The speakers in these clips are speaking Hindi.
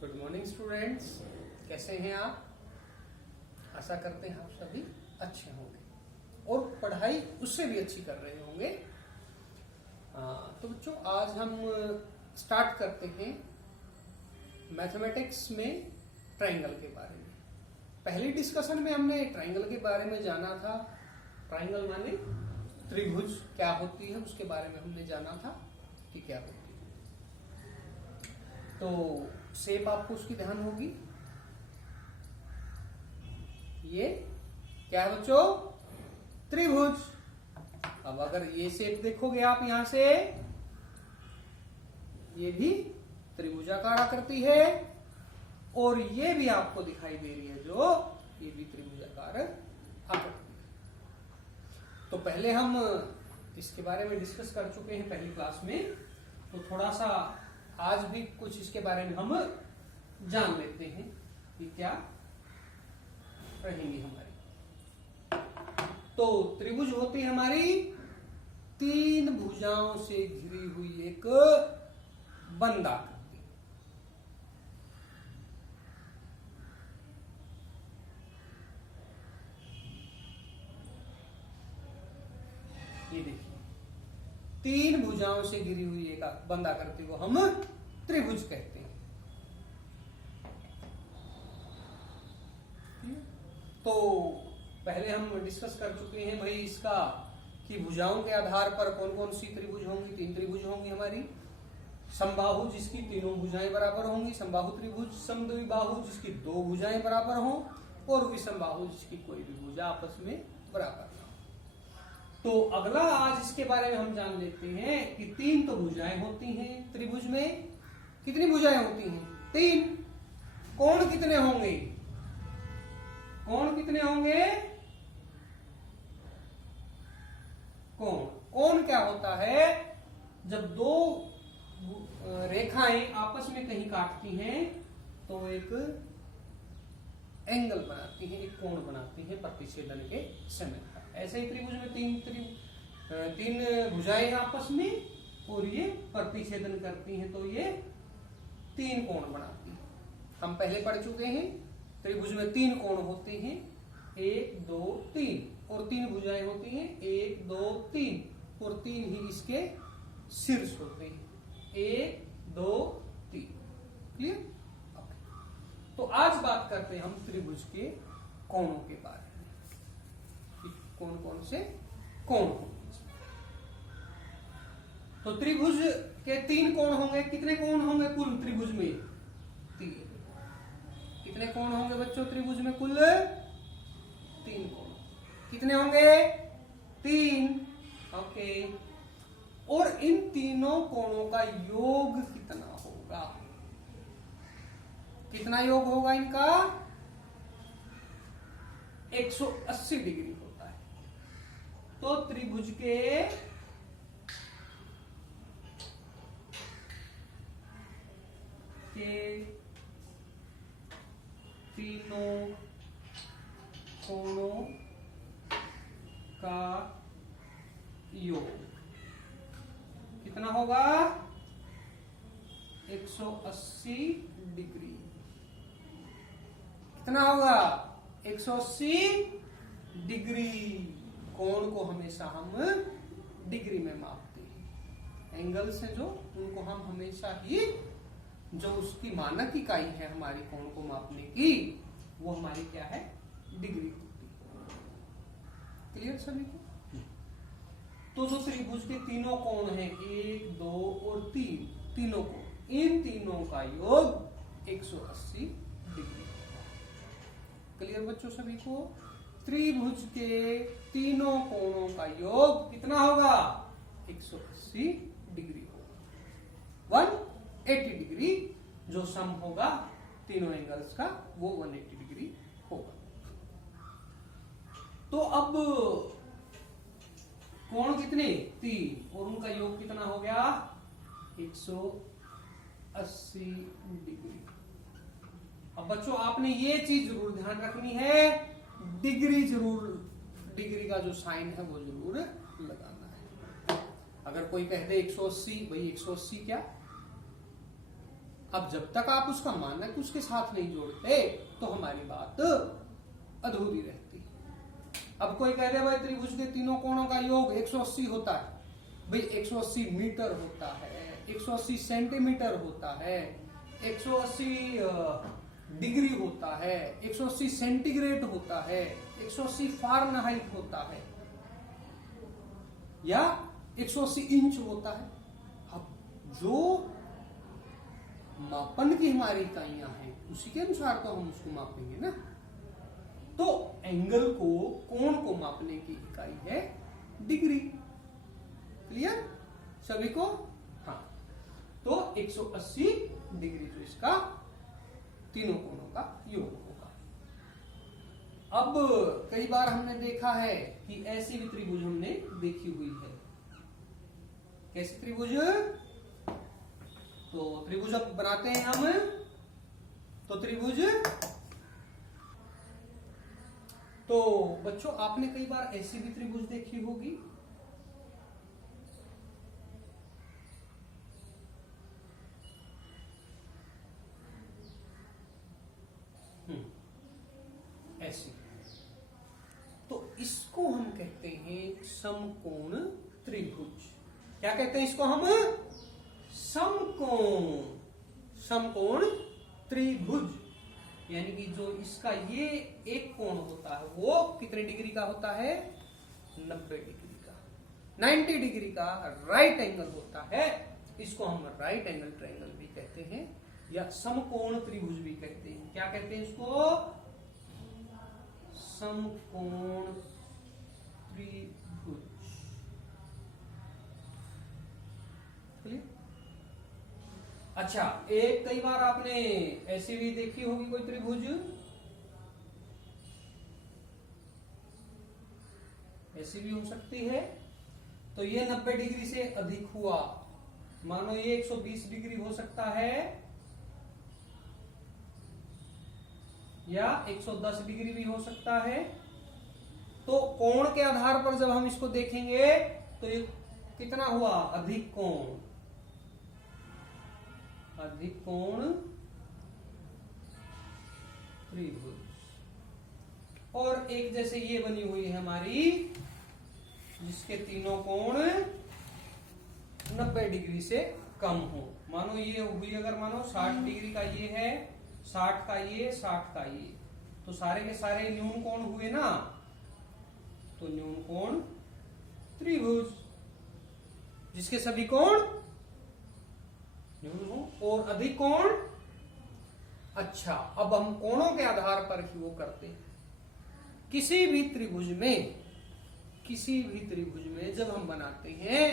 गुड मॉर्निंग स्टूडेंट्स, कैसे हैं आप? आशा करते हैं आप सभी अच्छे होंगे और पढ़ाई उससे भी अच्छी कर रहे होंगे। तो बच्चों, आज हम स्टार्ट करते हैं मैथमेटिक्स में ट्राइंगल के बारे में। पहली डिस्कशन में हमने ट्राइंगल के बारे में जाना था। ट्राइंगल माने त्रिभुज क्या होती है, उसके बारे में हमने जाना था कि क्या होती है। तो शेप आपको उसकी ध्यान होगी। ये क्या है बच्चों? त्रिभुज। अब अगर ये शेप देखोगे आप यहां से, ये भी त्रिभुजाकार आकृति है और ये भी आपको दिखाई दे रही है जो ये भी त्रिभुजाकार आकृति। तो पहले हम इसके बारे में डिस्कस कर चुके हैं पहली क्लास में, तो थोड़ा सा आज भी कुछ इसके बारे में हम जान लेते हैं कि क्या रहेंगी हमारी। तो त्रिभुज होती है हमारी तीन भुजाओं से घिरी हुई एक बंद आकृति। ये देखिए, तीन भुजाओं से घिरी हुई एक बंद आकृति को हम त्रिभुज कहते हैं। तो पहले हम डिस्कस कर चुके हैं भाई इसका कि भुजाओं के आधार पर कौन कौन सी त्रिभुज होंगी। तीन त्रिभुज होंगी हमारी। समबाहु जिसकी तीनों भुजाएं बराबर होंगी, समबाहु त्रिभुज। समद्विबाहु जिसकी दो भुजाएं बराबर हों और विषमबाहु जिसकी कोई भी भुजा आपस में बराबर ना हो। तो अगला आज इसके बारे में हम जान लेते हैं कि तीन तो भुजाएं होती हैं त्रिभुज में। कितनी भुजाएं होती हैं? तीन। कोण कितने होंगे? कोण कितने होंगे? कोण क्या होता है? जब दो रेखाएं आपस में कहीं काटती हैं तो एक एंगल बनाती हैं, एक कोण बनाती हैं प्रतिच्छेदन के समय। ऐसे ही त्रिभुज में तीन भुजाएं आपस में और ये प्रतिच्छेदन करती हैं तो ये तीन कोण बनाती हैं। हम पहले पढ़ चुके हैं त्रिभुज में तीन कोण होते हैं, 1 2 3, और तीन भुजाएं होती हैं 1 2 3, और तीन ही इसके शीर्ष होते हैं 1 2 3। क्लियर? तो आज बात करते हैं हम त्रिभुज के कोणों के बारे में, कौन कौन से कोण होंगे। तो त्रिभुज के तीन कोण होंगे। कितने कोण होंगे कुल त्रिभुज में? तीन। कितने कोण होंगे बच्चों त्रिभुज में? कुल तीन कोण। कितने होंगे? तीन। ओके। और इन तीनों कोणों का योग कितना होगा? कितना योग होगा इनका? 180 डिग्री होता है। तो त्रिभुज के तीनों कोणों का योग कितना होगा? 180 डिग्री। कितना होगा? 180 डिग्री। कोण को हमेशा हम डिग्री में मापते हैं। एंगल्स हैं जो, उनको हम हमेशा ही, जो उसकी मानक इकाई है हमारी कोण को मापने की, वो हमारी क्या है? डिग्री होती है। क्लियर सभी को? तो जो त्रिभुज के तीनों कोण हैं 1 2 और 3, तीनों कोण, इन तीनों का योग 180 डिग्री। क्लियर बच्चों सभी को? त्रिभुज के तीनों कोणों का योग कितना होगा? 180 डिग्री होगा। 180 डिग्री जो सम होगा तीनों एंगल्स का, वो 180 डिग्री होगा। तो अब कोण कितने? 3, और उनका योग कितना हो गया? 180 डिग्री। अब बच्चों आपने ये चीज जरूर ध्यान रखनी है, डिग्री जरूर, डिग्री का जो साइन है वो जरूर लगाना है। अगर कोई कहते 180, भाई 180 क्या? अब जब तक आप उसका मानक उसके साथ नहीं जोड़ते तो हमारी बात अधूरी रहती है। अब कोई कह दे भाई त्रिभुज के तीनों कोणों का योग 180 होता है, भाई 180 मीटर होता है, 180 सेंटीमीटर होता है, 180 डिग्री होता है, 180 सेंटीग्रेड होता है, 180 फारेनहाइट होता है, या 180 इंच होता है। अब जो मापन की हमारी इकाइयां हैं उसी के अनुसार तो हम उसको मापेंगे ना। तो एंगल को, कोण को मापने की इकाई है डिग्री। क्लियर सभी को? हाँ, तो 180 डिग्री जो इसका तीनों कोणों का योग होगा। अब कई बार हमने देखा है कि ऐसी भी त्रिभुज हमने देखी हुई है। कैसी त्रिभुज? तो त्रिभुज अब बनाते हैं हम। तो त्रिभुज, तो बच्चों आपने कई बार ऐसी भी त्रिभुज देखी होगी। ऐसी, तो इसको हम कहते हैं समकोण त्रिभुज। क्या कहते हैं इसको हम? समकोण, समकोण त्रिभुज। यानी कि जो इसका ये एक कोण होता है वो कितने डिग्री का होता है? 90 डिग्री का, 90 डिग्री का राइट एंगल होता है। इसको हम राइट एंगल ट्रायंगल भी कहते हैं या समकोण त्रिभुज भी कहते हैं। क्या कहते हैं इसको? समकोण त्रिभुज। क्लियर? अच्छा, एक कई बार आपने ऐसी भी देखी होगी कोई त्रिभुज, ऐसी भी हो सकती है। तो ये 90 डिग्री से अधिक हुआ, मानो ये 120 डिग्री हो सकता है या 110 डिग्री भी हो सकता है। तो कोण के आधार पर जब हम इसको देखेंगे तो ये कितना हुआ? अधिक कोण, अधिक कोण त्रिभुज। और एक जैसे ये बनी हुई है हमारी, जिसके तीनों कोण 90 डिग्री से कम हो। मानो ये हुई, अगर मानो 60 डिग्री का ये है, 60 का ये, 60 का ये, तो सारे के सारे न्यून कोण हुए ना। तो न्यून कोण त्रिभुज, जिसके सभी कोण न्यून हो और अधिक कोण। अच्छा, अब हम कोणों के आधार पर ही वो करते हैं। किसी भी त्रिभुज में, किसी भी त्रिभुज में जब हम बनाते हैं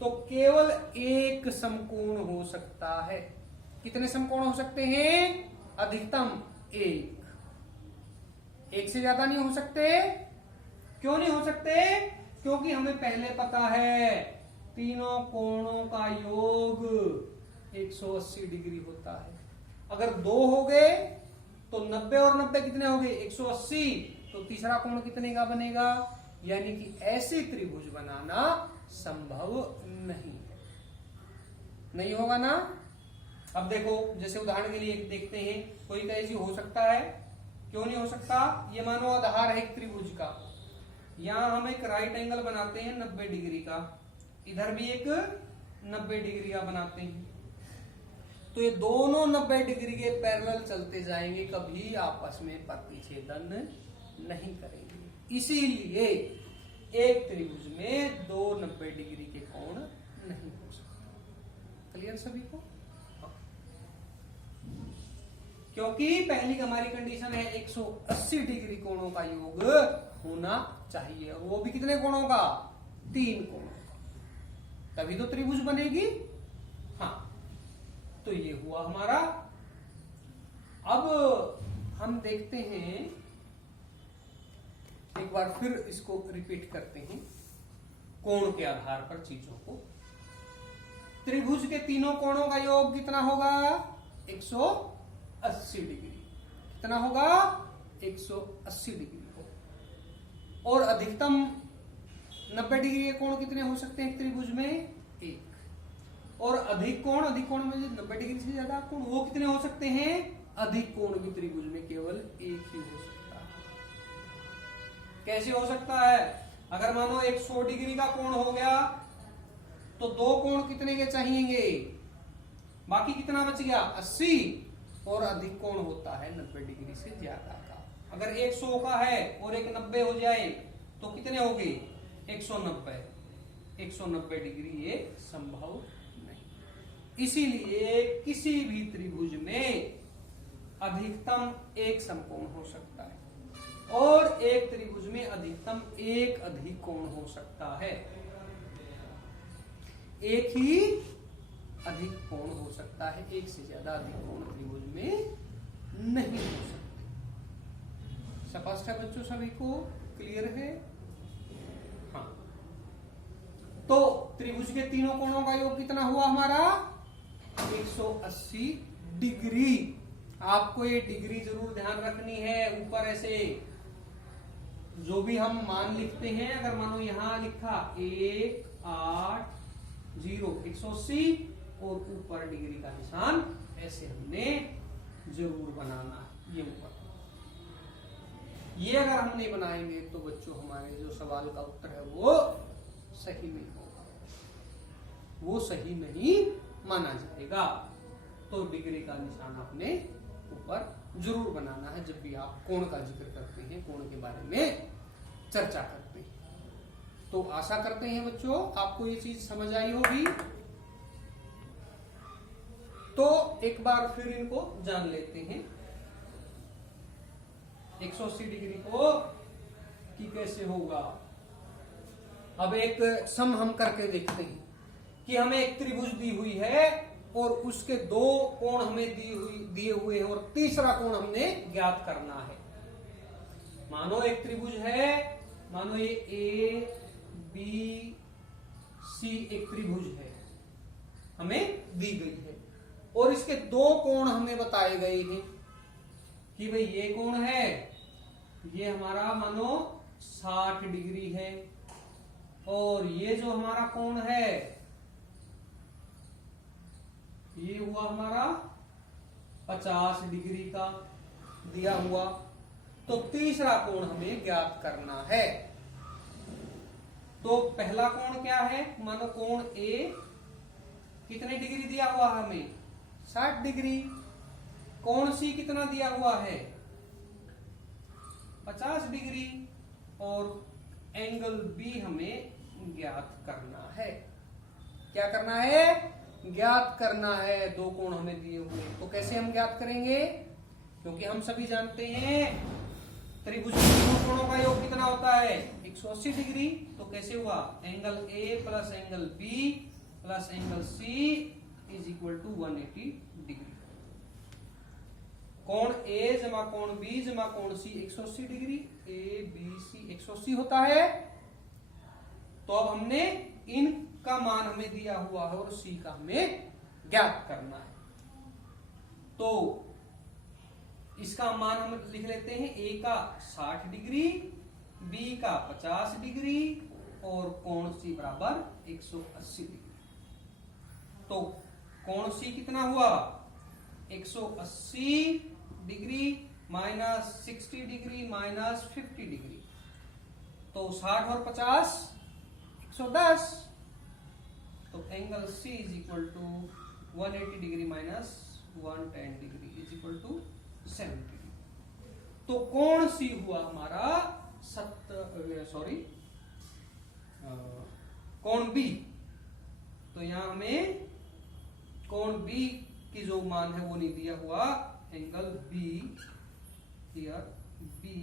तो केवल एक समकोण हो सकता है। कितने समकोण हो सकते हैं? अधिकतम एक, एक से ज्यादा नहीं हो सकते। क्यों नहीं हो सकते? क्योंकि हमें पहले पता है तीनों कोणों का योग 180 डिग्री होता है। अगर दो हो गए तो 90 और 90 कितने हो गए? 180। तो तीसरा कोण कितने का बनेगा? यानी कि ऐसी त्रिभुज बनाना संभव नहीं है, नहीं होगा ना। अब देखो, जैसे उदाहरण के लिए देखते हैं, कोई कैसी हो सकता है? क्यों नहीं हो सकता? ये मानो आधार है एक त्रिभुज का, यहां हम एक राइट एंगल बनाते हैं 90 डिग्री का, इधर भी एक 90 डिग्री का बनाते हैं। तो ये दोनों 90 डिग्री के पैरेलल चलते जाएंगे, कभी आपस में प्रतिच्छेदन नहीं करेंगे। इसीलिए एक त्रिभुज में दो 90 डिग्री के कोण नहीं हो सकते। क्लियर सभी को? क्योंकि पहली हमारी कंडीशन है 180 डिग्री कोणों का योग होना चाहिए, वो भी कितने कोणों का? 3 कोणों का, तभी तो त्रिभुज बनेगी। हाँ, तो ये हुआ हमारा। अब हम देखते हैं, एक बार फिर इसको रिपीट करते हैं कोण के आधार पर चीजों को। त्रिभुज के तीनों कोणों का योग कितना होगा? 180 डिग्री। कितना होगा? 180 डिग्री हो। और अधिकतम 90 डिग्री के कोण कितने हो सकते हैं त्रिभुज में? एक। और अधिक कोण में 90 डिग्री से ज्यादा कोण, वो कितने हो सकते हैं? अधिक कोण भी त्रिभुज में केवल एक ही हो सकता है। कैसे हो सकता है? अगर मानो एक 100 डिग्री का कोण हो गया तो दो कोण कितने के चाहिएंगे? बाकी कितना बच गया? 80। और अधिक कोण होता है 90 डिग्री से ज्यादा का। अगर एक 100 का है और एक 90 हो जाए तो कितने हो गए? 190। 190 डिग्री ये संभव नहीं। इसीलिए किसी भी त्रिभुज में अधिकतम एक समकोण हो सकता है और एक त्रिभुज में अधिकतम एक अधिक कोण हो सकता है। एक ही अधिक कोण हो सकता है, एक से ज्यादा अधिक कोण त्रिभुज में नहीं हो सकते। स्पष्ट है बच्चों? सभी को क्लियर है? हाँ। तो त्रिभुज के तीनों कोणों का योग कितना हुआ हमारा? 180 डिग्री। आपको ये डिग्री जरूर ध्यान रखनी है। ऊपर ऐसे जो भी हम मान लिखते हैं, अगर मानो यहां लिखा 1 8 0 180 और ऊपर डिग्री का निशान ऐसे हमने जरूर बनाना है। ये ऊपर ये अगर हम नहीं बनाएंगे तो बच्चों हमारे जो सवाल का उत्तर है वो सही नहीं होगा, वो सही नहीं माना जाएगा। तो डिग्री का निशान आपने ऊपर जरूर बनाना है जब भी आप कोण का जिक्र करते हैं, कोण के बारे में चर्चा करते हैं। तो आशा करते हैं बच्चों आपको ये चीज समझ आई होगी। तो एक बार फिर इनको जान लेते हैं 180 डिग्री को कि कैसे होगा। अब एक सम हम करके देखते हैं कि हमें एक त्रिभुज दी हुई है और उसके दो कोण हमें दिए हुए हैं और तीसरा कोण हमने ज्ञात करना है। मानो एक त्रिभुज है, मानो ये ए बी सी एक त्रिभुज है, हमें दी गई है और इसके दो कोण हमें बताए गए हैं कि भाई ये कोण है, ये हमारा मानो 60 डिग्री है और ये जो हमारा कोण है ये हुआ हमारा 50 डिग्री का दिया हुआ। तो तीसरा कोण हमें ज्ञात करना है। तो पहला कोण क्या है? मानो कोण ए कितने डिग्री दिया हुआ है हमें? 60 डिग्री। कोण सी कितना दिया हुआ है? 50 डिग्री। और एंगल बी हमें ज्ञात करना है। क्या करना है? ज्ञात करना है। दो कोण हमें दिए हुए, तो कैसे हम ज्ञात करेंगे? क्योंकि हम सभी जानते हैं त्रिभुज के तीनों कोणों का योग कितना होता है? 180 डिग्री। तो कैसे हुआ? Angle A plus angle B plus angle C is equal to 180 degree. कोण ए जमा कोण बी जमा कोण सी 180 डिग्री। ए बी सी 180 होता है। तो अब हमने इनका मान हमें दिया हुआ है और सी का हमें ज्ञात करना है। तो इसका मान हम लिख लेते हैं। ए का 60 डिग्री, बी का 50 डिग्री और कोण सी बराबर 180 डिग्री। तो कोण सी कितना हुआ? 180 degree minus 60 degree minus 50 degree. तो 60 और 50 110। तो angle C is equal to 180 degree minus 110 degree is equal to 70 degree. तो कोण सी हुआ हमारा कोण बी। तो यहां हमें कोण बी की जो मान है वो नहीं दिया हुआ। Angle B here B.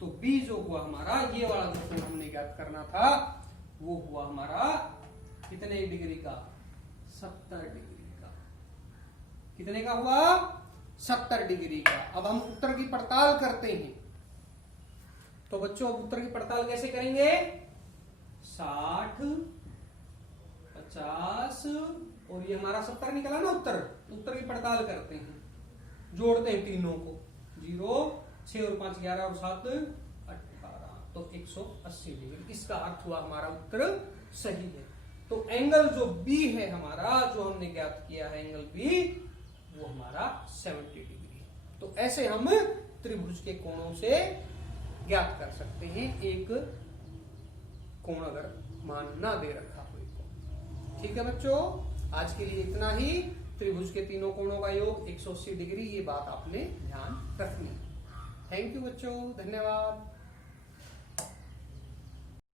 तो बी जो हुआ हमारा, ये वाला जो कोण हमने ज्ञात करना था वो हुआ हमारा कितने डिग्री का? 70 डिग्री का। कितने का हुआ? 70 डिग्री का। अब हम उत्तर की पड़ताल करते हैं। तो बच्चों उत्तर की पड़ताल कैसे करेंगे? 60 50 और ये हमारा 70 निकला ना उत्तर। उत्तर की पड़ताल करते हैं, जोड़ते हैं तीनों को। 0 6 और 5 11 और 7 18। तो 180 डिग्री। इसका अर्थ हुआ हमारा उत्तर सही है। तो एंगल जो बी है हमारा, जो हमने ज्ञात किया है एंगल बी, वो हमारा 70 डिग्री। तो ऐसे हम त्रिभुज के कोणों से ज्ञात कर सकते हैं एक कोण अगर मान ना दे रखा हो तो। ठीक है बच्चों, आज के लिए इतना ही। त्रिभुज के तीनों कोणों का योग 180 डिग्री, ये बात आपने ध्यान रखनी है। थैंक यू बच्चों, धन्यवाद।